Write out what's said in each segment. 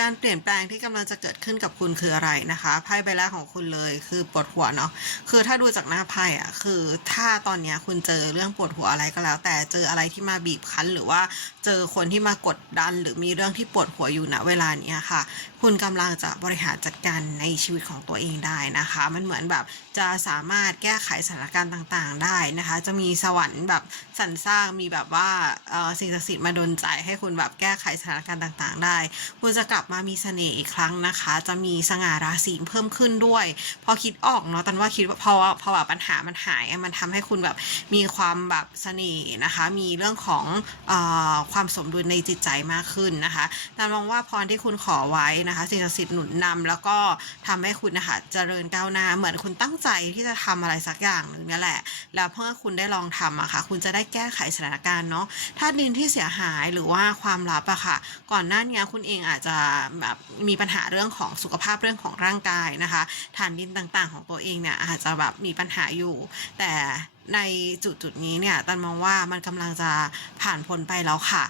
การเปลี่ยนแปลงที่กำลังจะเกิดขึ้นกับคุณคืออะไรนะคะไพ่ใบแรกของคุณเลยคือปวดหัวเนาะคือถ้าดูจากหน้าไพ่อะคือถ้าตอนนี้คุณเจอเรื่องปวดหัวอะไรก็แล้ว แต่เจออะไรที่มาบีบคั้น หรือว่าเจอคนที่มากดดัน หรือมีเรื่องที่ปวดหัวอยู่ณเวลานี้ค่ะ คุณกำลังจะบริหารจัดการในชีวิตของตัวเองได้นะคะ มันเหมือนแบบจะสามารถแก้ไขสถานการณ์ต่างๆ ได้นะคะ จะมีสวรรค์แบบสรรสร้างมีแบบว่าเออสิ่งศักดิ์สิทธิ์มาดลใจให้คุณแบบแก้ไขสถานการณ์ต่าง ๆ ได้คุณจะกลับมามีเสน่ห์อีกครั้งนะคะ จะมีสง่าราศีเพิ่มขึ้นด้วย พอคิดออกเนาะตันว่าคิดว่าพอพอแบบปัญหามันหายมันทำให้คุณแบบมีความแบบเสน่ห์นะคะ มีเรื่องของอความสมดุลในจิตใจมากขึ้นนะคะตันมองว่าพรที่คุณขอไว้นะคะสิ่งศักดิ์สิทธิ์หนุนนำแล้วก็ทำให้คุณนะคะเจริญก้าวหน้าเหมือนคุณตั้งใจที่จะทำอะไรสักอย่างหนึ่งนี่แหละ แล้วเพื่อคุณได้ลองทำอะค่ะ คุณจะได้แก้ไขสถานการณ์เนาะถ้าดินที่เสียหายหรือว่าความลับอะค่ะ ก่อนหน้านี้คุณเองอาจจะแบบมีปัญหาเรื่องของสุขภาพเรื่องของร่างกายนะคะฐานดินต่างๆ ของตัวเองเนี่ยอาจจะแบบมีปัญหาอยู่ แต่ในจุดจุดๆนี้เนี่ยตันมองว่ามันกำลังจะผ่านพ้นไปแล้วค่ะ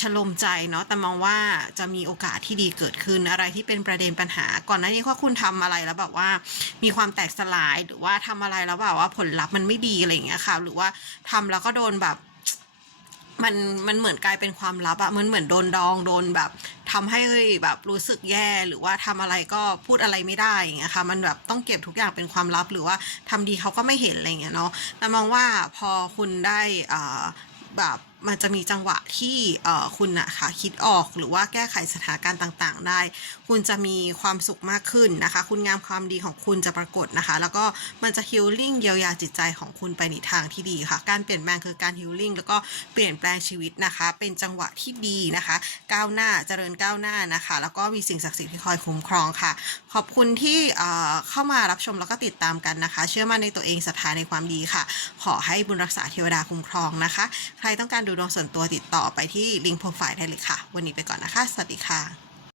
ชลมใจเนาะแต่มองว่าจะมีโอกาสที่ดีเกิดขึ้นอะไรที่เป็นประเด็นปัญหา ก่อนหน้านี้ว่าคุณทำอะไรแล้วแบบว่า มีความแตกสลายหรือว่าทำอะไรแล้วแบบว่าผลลัพธ์มันไม่ดีอะไรอย่างเงี้ยค่ะ หรือว่าทำแล้วก็โดนแบบ มันมันเหมือนกลายเป็นความลับอะมันเหมือนโดนดองโดนแบบทำให้แบบรู้สึกแย่หรือว่าทำอะไรก็พูดอะไรไม่ได้อย่างเงี้ยค่ะมันแบบต้องเก็บทุกอย่างเป็นความลับหรือว่าทำดีเขาก็ไม่เห็นอะไรเงี้ยเนาะแต่มองว่าพอคุณได้อ่าแบบมันจะมีจังหวะที่คุณอะค่ะคิดออกหรือว่าแก้ไขสถานการณ์ต่างๆ ได้ คุณจะมีความสุขมากขึ้นนะคะ คุณงามความดีของคุณจะปรากฏนะคะ แล้วก็มันจะฮิลลิ่งเยียวยาจิตใจของคุณไปในทางที่ดีค่ะ การเปลี่ยนแปลงคือการฮิลลิ่งแล้วก็เปลี่ยนแปลงชีวิตนะคะ เป็นจังหวะที่ดีนะคะ ก้าวหน้าเจริญก้าวหน้านะคะ แล้วก็มีสิ่งศักดิ์สิทธิ์ที่คอยคุ้มครองค่ะ ขอบคุณที่เอ่อเข้ามารับชมแล้วก็ติดตามกันนะคะ เชื่อมั่นในตัวเองศรัทธาในความดีค่ะ ขอให้บุญรักษาเทวดาคุ้มครองนะคะ ใครต้องการดูดวงส่วนตัวติดต่อไปที่ลิงก์โปรไฟล์ได้เลยค่ะ วันนี้ไปก่อนนะคะ สวัสดีค่ะ